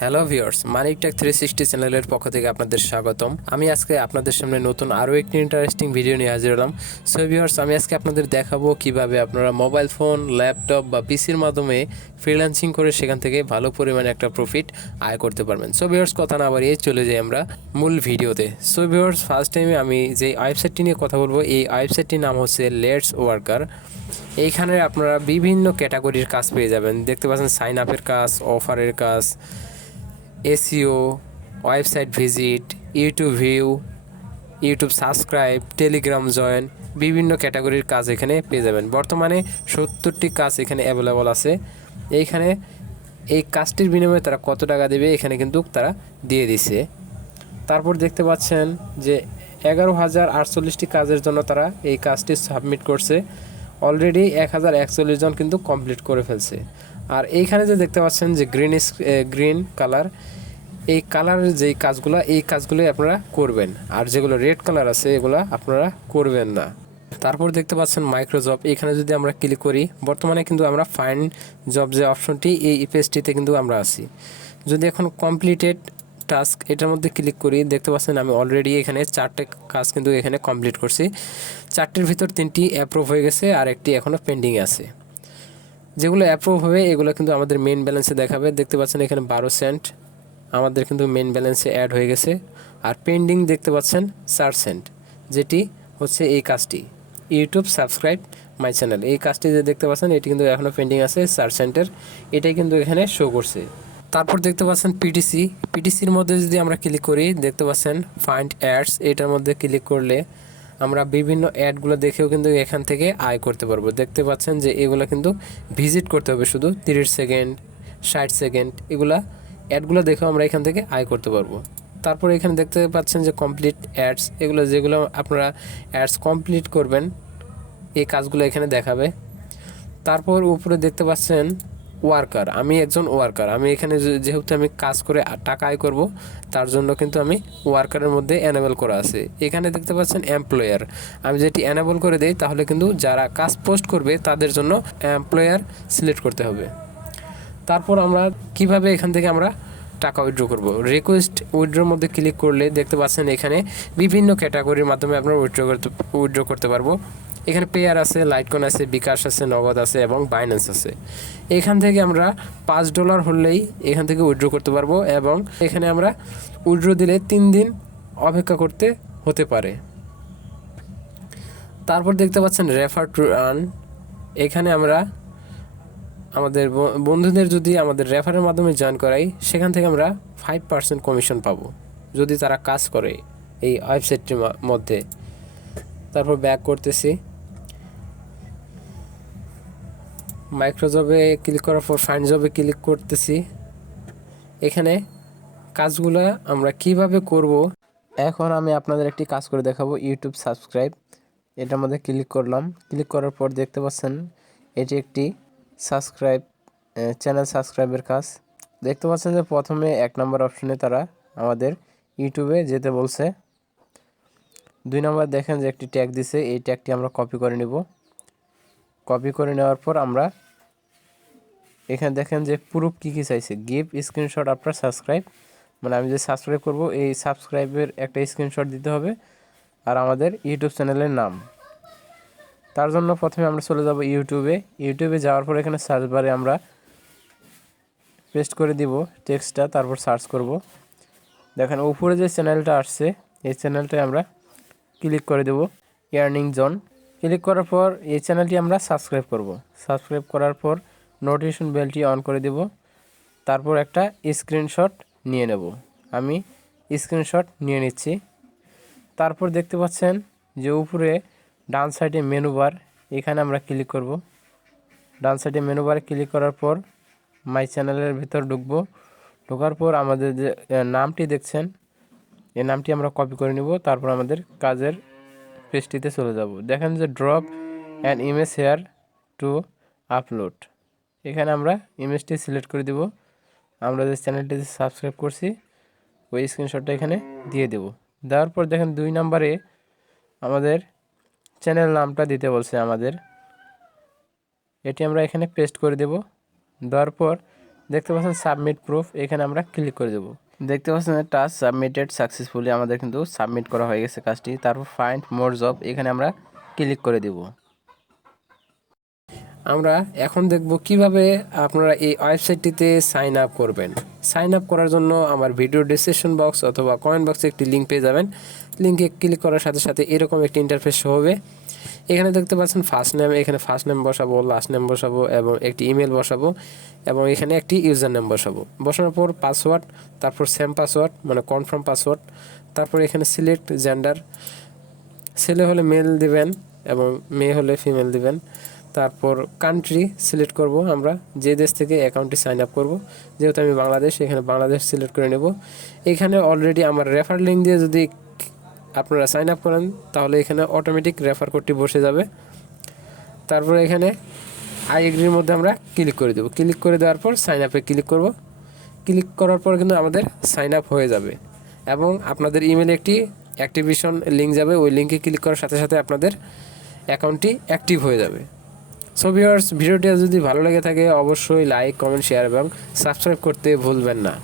Hello viewers, মানিক take 360 চ্যানেলের পক্ষ থেকে আপনাদের স্বাগতম। আমি আজকে আপনাদের সামনে নতুন আরও একটি ইন্টারেস্টিং ভিডিও নিয়ে হাজির হলাম। সো ভিউয়ার্স, আমি আজকে আপনাদের দেখাবো কিভাবে আপনারা মোবাইল ফোন, ল্যাপটপ বা পিসির মাধ্যমে ফ্রিল্যান্সিং করে সেখান থেকে ভালো পরিমাণে একটা প্রফিট আয় করতে পারবেন। সো ভিউয়ার্স, কথা না বাড়িয়ে চলে যাই আমরা মূল ভিডিওতে। সো ভিউয়ার্স, ফার্স্ট টাইমে আমি যে ওয়েবসাইটটি নিয়ে কথা বলবো, এই ওয়েবসাইটটির নাম হচ্ছে লেটস ওয়ার্কার। এইখানে আপনারা বিভিন্ন ক্যাটাগরির কাজ পেয়ে যাবেন। দেখতে পাচ্ছেন সাইন আপের কাজ, অফারের কাজ, SEO, website visit, YouTube view, YouTube subscribe, Telegram join, বিভিন্ন ক্যাটাগরির কাজ এখানে পেয়ে যাবেন। বর্তমানে 70টি কাজ এখানে অ্যাভেলেবল আছে। এইখানে এই কাজটির বিনিময়ে তারা কত টাকা দেবে এখানে কিন্তু তারা দিয়ে দিছে। তারপর দেখতে পাচ্ছেন যে 11,048টি কাজের জন্য তারা এই কাজটি সাবমিট করছে। অলরেডি 1041 জন কিন্তু কমপ্লিট করে ফেলছে। আর এইখানে যে দেখতে পাচ্ছেন যে গ্রিন কালার, এই কালারের যেই কাজগুলো, এই কাজগুলোই আপনারা করবেন। আর যেগুলো রেড কালার আছে এগুলো আপনারা করবেন না। তারপর দেখতে পাচ্ছেন মাইক্রোজব, এখানে যদি আমরা ক্লিক করি, বর্তমানে কিন্তু আমরা ফাইন্ড জব যে অপশনটি, এই পেজটিতে কিন্তু আমরা আছি। যদি এখন কমপ্লিটেড টাস্ক এটার মধ্যে ক্লিক করি, দেখতে পাচ্ছেন আমি অলরেডি এখানে 4টে কাজ কিন্তু এখানে কমপ্লিট করছি। 4টের ভিতর 3টি অ্যাপ্রুভ হয়ে গেছে আর একটি এখনও পেন্ডিংয়ে আছে। যেগুলো অ্যাপ্রুভ হবে এগুলো কিন্তু আমাদের মেন ব্যালেন্সে দেখাবে। দেখতে পাচ্ছেন এখানে 12 সেন্ট আমাদের কিন্তু মেন ব্যালেন্সে অ্যাড হয়ে গেছে। আর পেন্ডিং দেখতে পাচ্ছেন 4 সেন্ট, যেটি হচ্ছে এই কাজটি, ইউটিউব সাবস্ক্রাইব মাই চ্যানেল। এই কাজটি যে দেখতে পাচ্ছেন এটি কিন্তু এখনও পেন্ডিং আছে 4 সেন্টের, এটাই কিন্তু এখানে শো করছে। তারপর দেখতে পাচ্ছেন পিটিসির মধ্যে যদি আমরা ক্লিক করি, দেখতে পাচ্ছেন ফাইন্ড অ্যাডস, এটার মধ্যে ক্লিক করলে আমরা বিভিন্ন অ্যাডগুলো দেখেও কিন্তু এখান থেকে আয় করতে পারবো। দেখতে পাচ্ছেন যে এগুলো কিন্তু ভিজিট করতে হবে শুধু 30 সেকেন্ড, 60 সেকেন্ড, এগুলা অ্যাডগুলো দেখেও আমরা এখান থেকে আয় করতে পারবো। তারপর এখানে দেখতে পাচ্ছেন যে কমপ্লিট অ্যাডস, এগুলো যেগুলো আপনারা অ্যাডস কমপ্লিট করবেন এই কাজগুলো এখানে দেখাবে। তারপর উপরে দেখতে পাচ্ছেন ওয়ার্কার, আমি একজন ওয়ার্কার, আমি এখানে যেহেতু আমি কাজ করে টাকা আয় করব, তার জন্য কিন্তু আমি ওয়ার্কারের মধ্যে এনেবল করা আছে। এখানে দেখতে পাচ্ছেন এমপ্লয়ার, আমি যেটি এনেবল করে দেই তাহলে কিন্তু যারা কাজ পোস্ট করবে তাদের জন্য এমপ্লয়ার সিলেক্ট করতে হবে। তারপর আমরা কিভাবে এখান থেকে আমরা টাকা উইথড্র করব, রিকোয়েস্ট উইথড্রোর মধ্যে ক্লিক করলে দেখতে পাচ্ছেন এখানে বিভিন্ন ক্যাটাগরির মাধ্যমে আপনারা উইথড্র করতে পারবো। এখানে পেয়ার আছে, লাইটকয়েন আছে, বিকাশ আছে, নগদ আছে এবং বাইন্যান্স আছে। এখান থেকে আমরা $5 হলেই এখান থেকে উইথড্র করতে পারবো এবং এখানে আমরা উইথড্র দিলে 3 দিন অপেক্ষা করতে হতে পারে। তারপর দেখতে পাচ্ছেন রেফার টু আর্ন, এখানে আমরা আমাদের বন্ধুদের যদি আমাদের রেফারের মাধ্যমে জয়েন করাই, সেখান থেকে আমরা 5% কমিশন পাবো যদি তারা কাজ করে এই ওয়েবসাইটটির মধ্যে। তারপর ব্যাক করতেছি, মাইক্রোজবে ক্লিক করার পর ফাইন্ড জবে ক্লিক করতেছি। এখানে কাজগুলো আমরা কিভাবে করব, এখন আমি আপনাদের একটি কাজ করে দেখাবো। ইউটিউব সাবস্ক্রাইব, এটার মধ্যে ক্লিক করলাম। ক্লিক করার পর দেখতে পাচ্ছেন এটি একটি সাবস্ক্রাইব চ্যানেল সাবস্ক্রাইবের কাজ। দেখতে পাচ্ছেন যে প্রথমে 1 নম্বর অপশনে তারা আমাদের ইউটিউবে যেতে বলছে। 2 নম্বর দেখেন যে একটি ট্যাগ দিছে, এই ট্যাগটি আমরা কপি করে নিব। কপি করে নেওয়ার পর আমরা এখানে দেখেন যে প্রুফ কী চাইছে, গিভ স্ক্রিনশট আফটার সাবস্ক্রাইব, মানে আমি যে সাবস্ক্রাইব করব এই সাবস্ক্রাইবের একটা স্ক্রিনশট দিতে হবে আর আমাদের ইউটিউব চ্যানেলের নাম। তার জন্য প্রথমে আমরা চলে যাব ইউটিউবে যাওয়ার পর এখানে সার্চ বারে আমরা পেস্ট করে দিব টেক্সটটা, তারপর সার্চ করব। দেখেন উপরে যে চ্যানেলটা আসছে এই চ্যানেলটায় আমরা ক্লিক করে দেব, ইয়ার্নিং জোন। ক্লিক করার পর এই চ্যানেলটি আমরা সাবস্ক্রাইব করব। সাবস্ক্রাইব করার পর নোটিফিকেশন বেলটি অন করে দেব। তারপর একটা স্ক্রিনশট নিয়ে নেব, আমি স্ক্রিনশট নিয়ে নিচ্ছি। তারপর দেখতে পাচ্ছেন যে উপরে ডান সাইডে মেনু বার, এখানে আমরা ক্লিক করব। ডান সাইডে মেনু বারে ক্লিক করার পর মাই চ্যানেলের ভিতর ঢোকার পর আমাদের যে নামটি দেখছেন এই নামটি আমরা কপি করে নিব। তারপর আমাদের কাজের পেজটিতে চলে যাব। দেখেন যে drop an image hair two upload, এখানে আমরা ইমেজটি সিলেক্ট করে দেব। আমরা যে চ্যানেলটিতে সাবস্ক্রাইব করছি ওই স্ক্রিনশটটা এখানে দিয়ে দেব। দেওয়ার পর দেখেন 2 নম্বরে আমাদের চ্যানেল নামটা দিতে বলছে আমাদের, এটি আমরা এখানে পেস্ট করে দেব। দেওয়ার পর দেখতে পাচ্ছেন সাবমিট প্রুফ, এখানে আমরা ক্লিক করে দেবো। দেখতে পাচ্ছেন টাস্ক সাবমিটেড সাকসেসফুলি, আমাদের কিন্তু সাবমিট করা হয়ে গেছে কাজটি। তারপর ফাইন্ড মোর জব, এখানে আমরা ক্লিক করে দেব। আমরা এখন দেখব কিভাবে আপনারা এই ওয়েবসাইটটিতে সাইন আপ করবেন। সাইন আপ করার জন্য আমার ভিডিও ডেসক্রিপশন বক্স অথবা কমেন্ট বক্সে একটি লিঙ্ক পেয়ে যাবেন। লিঙ্কে ক্লিক করার সাথে সাথে এরকম একটি ইন্টারফেস হবে। এখানে দেখতে পাচ্ছেন ফার্স্ট নেম, এখানে ফার্স্ট নেম বসাবো, লাস্ট নেম বসাবো এবং একটি ইমেল বসাবো এবং এখানে একটি ইউজার নেম বসাবো। বসানোর পর পাসওয়ার্ড, তারপর সেম পাসওয়ার্ড মানে কনফার্ম পাসওয়ার্ড। তারপর এখানে সিলেক্ট জেন্ডার, ছেলে হলে মেল দিবেন এবং মেয়ে হলে ফিমেল দিবেন। তারপর কান্ট্রি সিলেক্ট করব, আমরা যে দেশ থেকে অ্যাকাউন্টটি সাইন আপ করব। যেহেতু আমি বাংলাদেশ, এখানে বাংলাদেশ সিলেক্ট করে নেব। এখানে অলরেডি আমার রেফার লিঙ্ক দিয়ে যদি আপনারা সাইন আপ করেন তাহলে এখানে অটোমেটিক রেফার কোডটি বসে যাবে। তারপর এখানে আই এগ্রির মধ্যে আমরা ক্লিক করে দেবো। ক্লিক করে দেওয়ার পর সাইন আপে ক্লিক করব। ক্লিক করার পর কিন্তু আমাদের সাইন আপ হয়ে যাবে এবং আপনাদের ইমেলে একটি অ্যাক্টিভেশন লিঙ্ক যাবে। ওই লিঙ্কে ক্লিক করার সাথে সাথে আপনাদের অ্যাকাউন্টটি অ্যাক্টিভ হয়ে যাবে। সো ভিউয়ার্স, ভিডিওটি যদি ভালো লেগে থাকে অবশ্যই লাইক, কমেন্ট, শেয়ার এবং সাবস্ক্রাইব করতে ভুলবেন না।